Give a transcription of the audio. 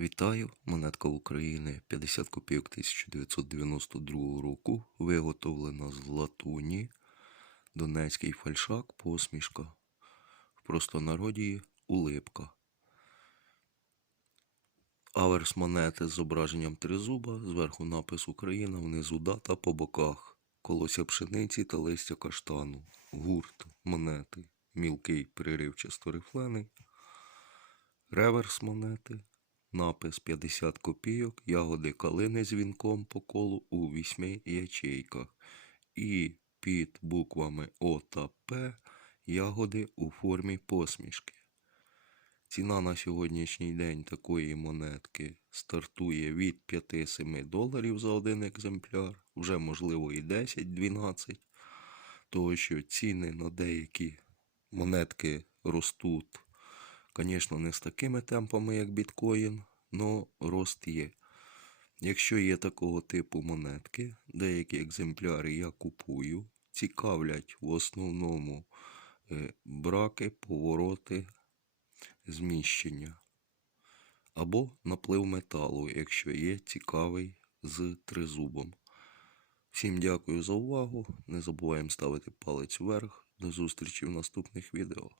Вітаю, монетка України. 50 копійок 1992 року, виготовлена з латуні, Донецький фальшак, посмішка. В простонароді улипка. Аверс монети з зображенням тризуба, зверху напис Україна, внизу дата по боках, колося пшениці та листя каштану, гурт монети, мілкий приривчасто рифлений, реверс монети, напис 50 копійок, ягоди калини з вінком по колу у вісьми ячейках. І під буквами О та П ягоди у формі посмішки. Ціна на сьогоднішній день такої монетки стартує від 5-7 доларів за один екземпляр, вже можливо і 10-12, тому що ціни на деякі монетки ростуть, звісно, не з такими темпами, як біткоін, але рост є. Якщо є такого типу монетки, деякі екземпляри я купую, цікавлять в основному е, браки, повороти, зміщення або наплив металу, якщо є цікавий з тризубом. Всім дякую за увагу. Не забуваємо ставити палець вверх. До зустрічі в наступних відео.